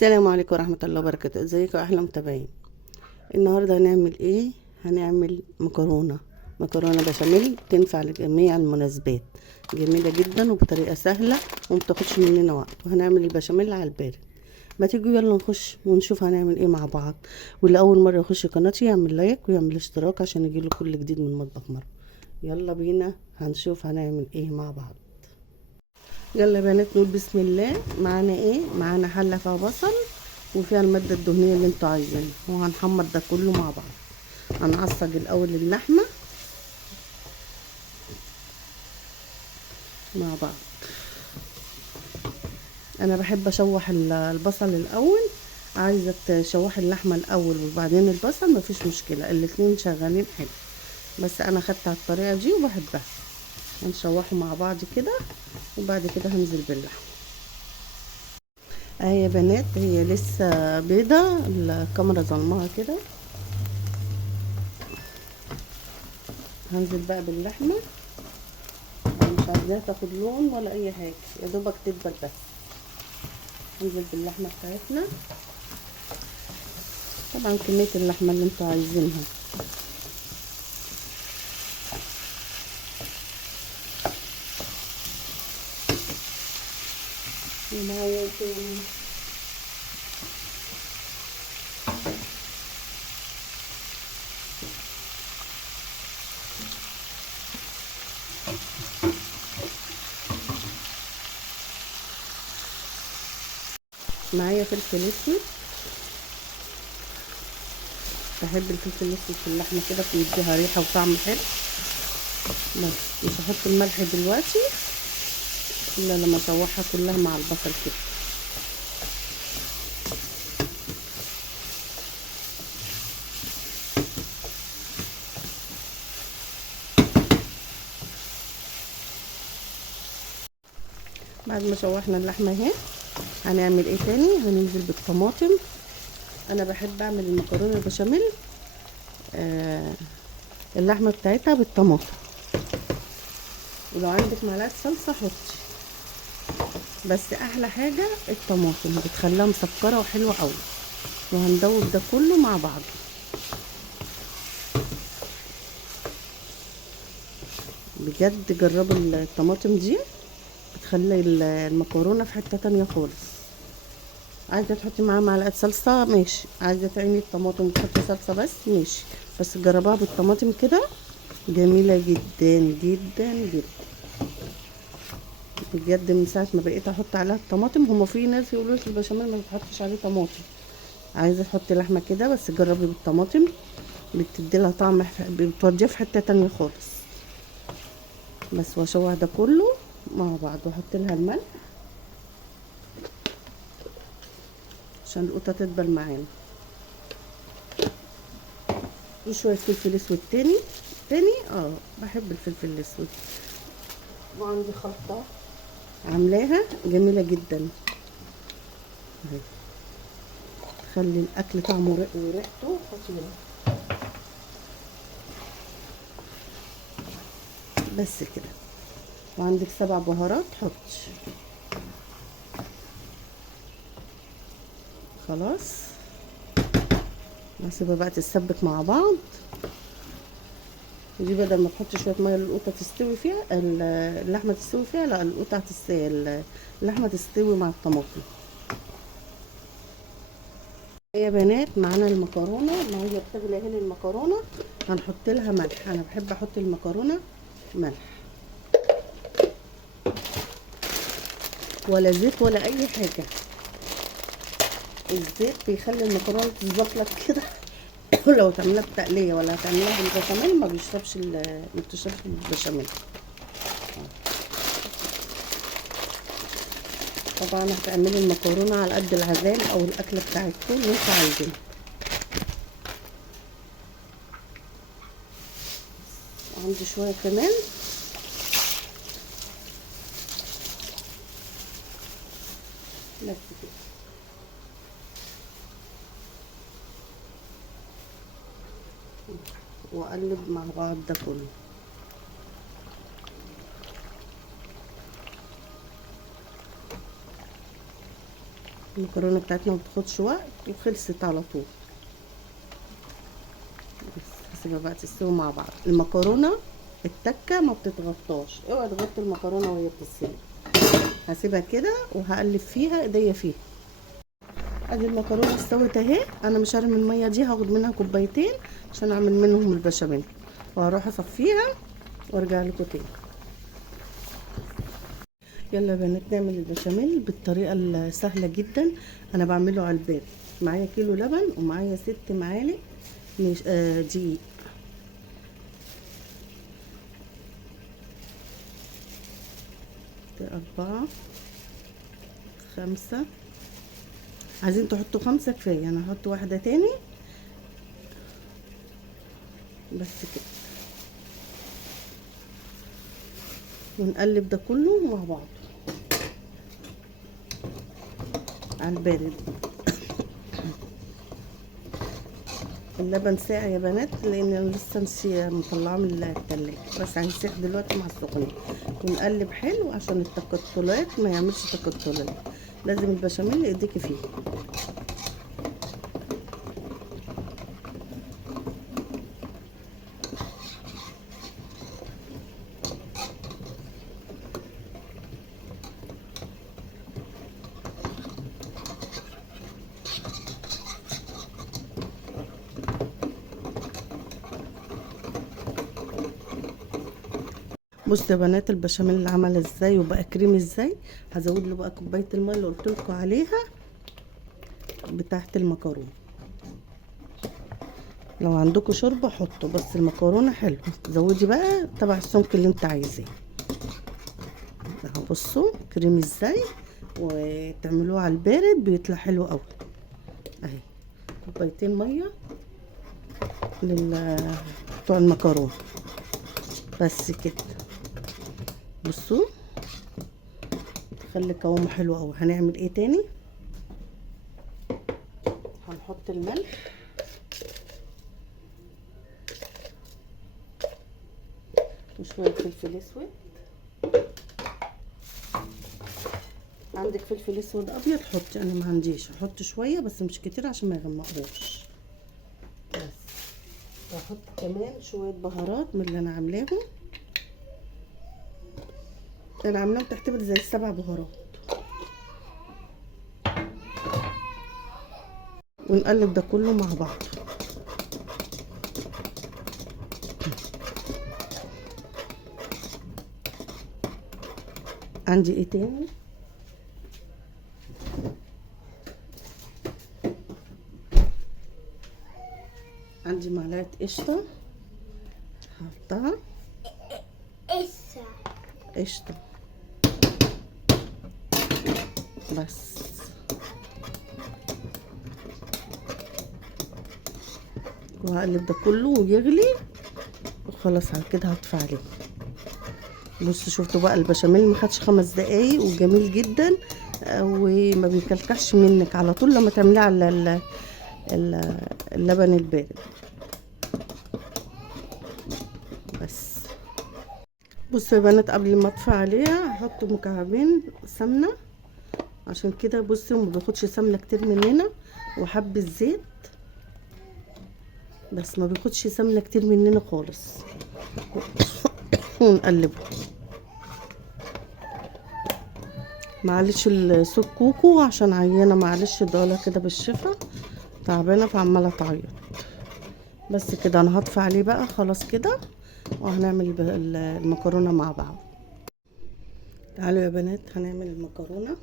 السلام عليكم ورحمة الله وبركاته. ازيكم يا احلى متابعين؟ النهاردة هنعمل ايه؟ هنعمل مكرونة بشاميل تنفع لجميع المناسبات، جميلة جدا وبطريقة سهلة ومتاخدش مننا وقت، وهنعمل البشاميل على البارد. ما تيجوا يلا نخش ونشوف هنعمل ايه مع بعض. واللي اول مرة يخش قناتي يعمل لايك ويعمل اشتراك عشان يجيله كل جديد من مطبخ مرة. يلا بينا هنشوف هنعمل ايه مع بعض. يلا يا بنات نقول بسم الله. معانا ايه؟ معانا حله فيها بصل وفيها الماده الدهنيه اللي انتوا عايزينها، وهنحمر ده كله مع بعض. هنعصج الاول اللحمه مع بعض. انا بحب اشوح البصل الاول. عايزه تشوحي اللحمه الاول وبعدين البصل، مفيش مشكله، الاتنين شغالين حلو، بس انا خدت على الطريقه دي وبحبها. هنشوحه مع بعض كده وبعد كده هنزل باللحمه. اهي يا بنات هي لسه بيضه، الكاميرا ظلمها كده. هنزل بقى باللحمه، انا مش عايزاها تاخد لون ولا اي حاجه، يا دوبك تدبل بس. هنزل باللحمه بتاعتنا، طبعا كميه اللحمه اللي انتوا عايزينها. ومعايا تاني معايا فلفل اسود. بحب الفلفل الاسود في اللحمه كده، بيديها ريحه وطعم حلو. بس مش هحط الملح دلوقتي الا لما اشوحها كلها مع البصل كده. بعد ما شوحنا اللحمه اهي، هنعمل ايه تاني؟ هننزل بالطماطم. انا بحب اعمل المكرونه البشاميل اللحمه بتاعتها بالطماطم، ولو عندك معلقه صلصه حطي، بس احلى حاجه الطماطم بتخليها مسكره وحلوه قوي. وهندوب ده كله مع بعض. بجد جربوا الطماطم دي، بتخلي المكرونه في حته تانية خالص. عايزه تحطي معاها معلقه صلصه ماشي، عايزه تعيني الطماطم وتحطي صلصه بس ماشي، بس جربوها بالطماطم كده، جميله جدا جدا جدا. بجد من ساعه ما بقيت احط عليها الطماطم، هما في ناس يقولوا لك البشاميل ما بتحطش عليه طماطم، عايزه تحطي لحمه كده بس جربي بالطماطم، بتدي لها طعم، بتوديها في حته تانية خالص. بس واشوح ده كله مع بعض واحط لها الملح عشان القطه تدبل معانا، وشويه فلفل اسود تاني بحب الفلفل الاسود. وعندي خلطه عاملاها جميله جدا اهي، تخلي الاكل طعمه وريحته خطيره. بس كده. وعندك 7 بهارات حط. خلاص نسيبها بقى تتسبك مع بعض. ودي بدل ما تحطي شويه ميه للقوطه تستوي فيها، اللحمه تستوي فيها، لا القوطه هتستوي، اللحمه تستوي مع الطماطم. يا بنات معانا المكرونه، ما هي بتغلي اهي المكرونه، هنحط لها ملح. انا بحب احط المكرونه ملح، ولا زيت ولا اي حاجه. الزيت بيخلي المكرونه تتزفلت كده ولو تعملها بتقليه ولا هتعملها بالبشاميل ما بتشربش البشاميل. طبعا هتعملي المكرونه على قد العزال او الاكله بتاعتكم اللي انتوا عايزينها. عندي شويه كمان، بس كده. واقلب مع بعض ده كله. المكرونه بتاعتنا ما بتاخدش وقت وخلصت على طول. بس هسيبها بقى تستوي مع بعض. المكرونه التكه ما بتتغطاش، اوعي تغطي المكرونه وهي بتتسلق. هسيبها كده وهقلب فيها ايديا فيها. ادي المكرونه استوت اهي. انا مش هرمي الميه دي، هاخد منها كوبايتين عشان اعمل منهم البشاميل، وهروح اصفيها وارجع لكم تاني. يلا يا بنات نعمل البشاميل بالطريقه السهله جدا. انا بعمله على الباب. معايا كيلو لبن ومعايا 6 معالق دقيق. دي 4 5. عايزين تحطوا 5 كفايه، انا هحط واحده تاني بس كده. ونقلب ده كله مع بعض على البارد. اللبن ساقع يا بنات، لان انا لسه مطلعاه من التلاجة، بس هيسيح دلوقتي مع السخونيه. ونقلب حلو عشان التكتلات ما يعملش تكتلات. لازم البشاميل ايديكي فيه. بصوا يا بنات البشاميل اللي عمل ازاي وبقى كريم ازاي. هزود له بقى كوبايه الميه اللي قلت لكم عليها بتاعه المكرونه. لو عندكم شوربه حطوا، بس المكرونه حلوه زودي بقى تبع السمك اللي انت عايزاه. اهو بصوا كريم ازاي، وتعملوه على البارد بيطلع حلو قوي. اهي كوبايتين ميه بتوع المكرونه بس كده. بصوا خلي قوامه حلو قوي. هنعمل ايه تاني؟ هنحط الملح وشويه فلفل اسود. عندك فلفل اسود ابيض حطي، انا ما عنديش. هحط شويه بس مش كتير عشان ما يغمقوش. بس هحط كمان شويه بهارات من اللي انا عاملاهم. انا عاملاهم تعتبر زي ال7 بهارات. ونقلب ده كله مع بعض. عندي ايه تاني؟ عندي معلقه قشطه هحطها. قشطه بس. وهقلب ده كله ويغلي وخلاص. على كده هطفي عليه. بصوا شفتوا بقى البشاميل ما خدش 5 دقايق وجميل جدا، وما بيكلكعش منك على طول لما تعمليه على اللبن البارد بس. بصوا يا بنات قبل ما اطفي عليها هحط مكعبين سمنه عشان كده. بصوا ما بياخدش سمنه كتير مننا، وحبه زيت بس ما بياخدش سمنه كتير مننا خالص. ونقلبه. معلش الصوت كوكو عشان عيانه، معلش ضاله كده بالشفا، تعبانه فعماله تعيط. بس كده انا هطفي عليه بقى خلاص كده، وهنعمل المكرونه مع بعض. تعالوا يا بنات هنعمل المكرونه.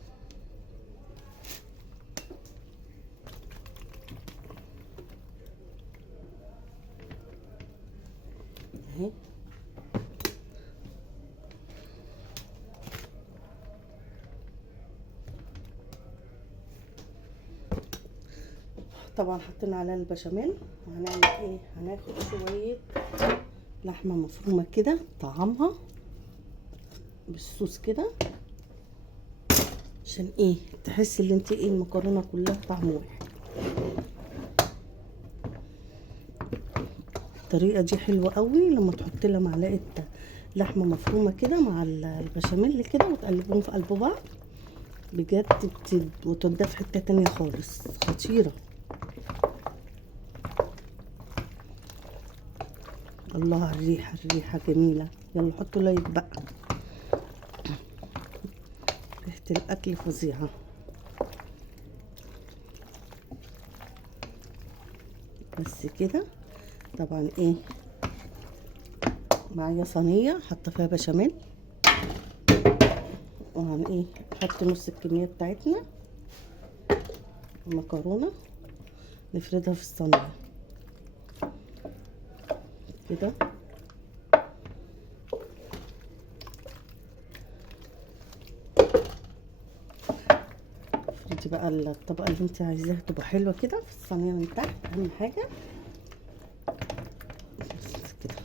اهي طبعا حطينا عليها البشاميل. وهنعمل ايه؟ هناخد شويه لحمه مفرومه كده طعمها بالصوص كده، عشان ايه؟ تحسي ان انت ايه المكرونه كلها طعم واحد. الطريقه دي حلوه قوي لما تحط لها معلقه لحمه مفرومه كده مع البشاميل كده وتقلبهم في قلب بعض. بجد وتوديها في حتة تانية خالص، خطيرة. الله على الريحة، الريحة جميلة. يلا حطوا لايك بقى، ريحة الأكل فظيعة. بس كده. طبعا ايه، معايا صينية حاطة فيها بشاميل، وهن ايه نحط نص الكمية بتاعتنا المكرونة، نفردها في الصينية كده. افردي بقى الطبقة اللي انت عايزاها تبقى حلوة كده في الصينية من تحت، اهم حاجة. بس كده.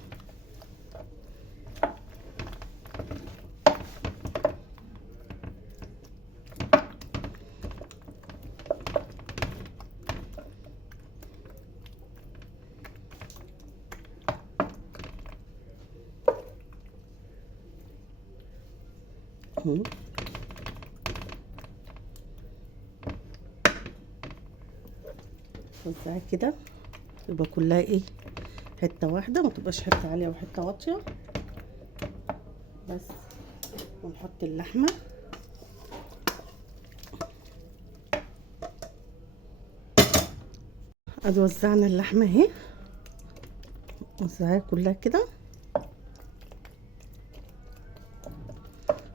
وزعها كده، يبقى كلها ايه حته واحده، ما تبقاش حته عاليه وحته واطيه. بس. ونحط اللحمه. ادي وزعنا اللحمه اهي، وزعها كلها كده.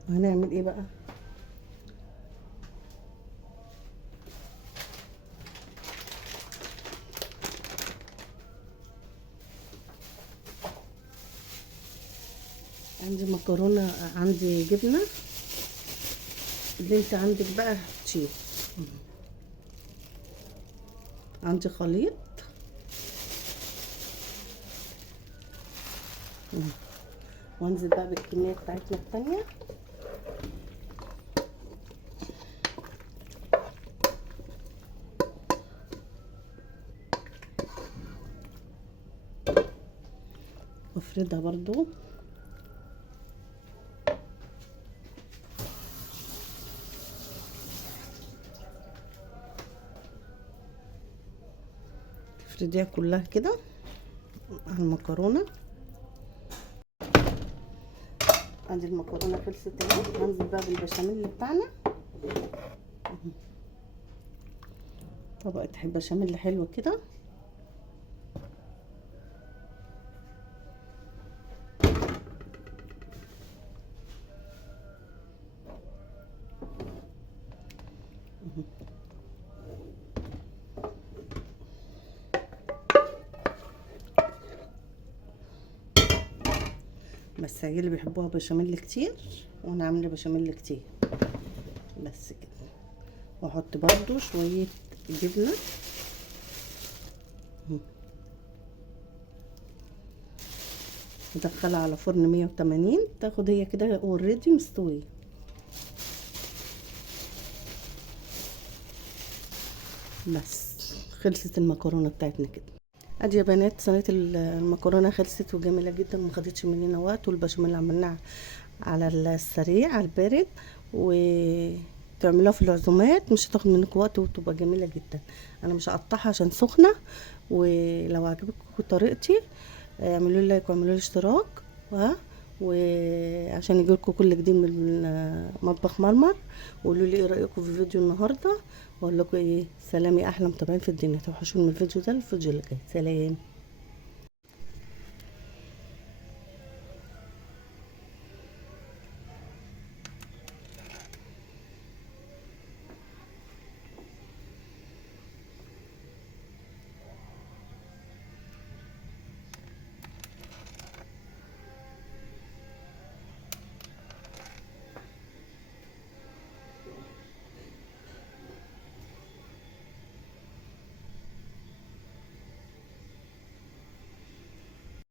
وهنعمل ايه بقى؟ عندي مكرونه، عندي جبنه، اللي انت عندك بقى هتشيل. عندي خليط. وانزل بقى بالكميه بتاعتنا التانية. وافردها برضو. تفرديها كلها كده على المكرونه. ادي المكرونه خلصت اهي. هنزل بقى بالبشاميل بتاعنا. طبقه بشاميل حلوه كده. بس هي اللي بيحبوها بشاميل كتير، وانا عامله بشاميل كتير. بس كده. واحط برضو شويه جبنه. ادخلها على فرن 180، تاخد هي كده اوريدي مستويه. بس خلصت المكرونه بتاعتنا كده. ادي يا بنات صينيه المكرونه خلصت وجميله جدا، ما خدتش مننا وقت. والبشاميل اللي عملناه على السريع على البارد، وتعملوها في العزومات مش هتاخد منكم وقت، وتبقى جميله جدا. انا مش هقطعها عشان سخنه. ولو عجبتكم طريقتي اعملوا لي لايك واعملوا لي اشتراك، وعشان يجيلكم كل جديد من مطبخ مرمر. وقولوا لي ايه رايكم في الفيديو النهارده، واقول لكم ايه. سلام يا احلى متابعين في الدنيا. توحشوني من الفيديو ده الفيديو اللي جاي. سلام.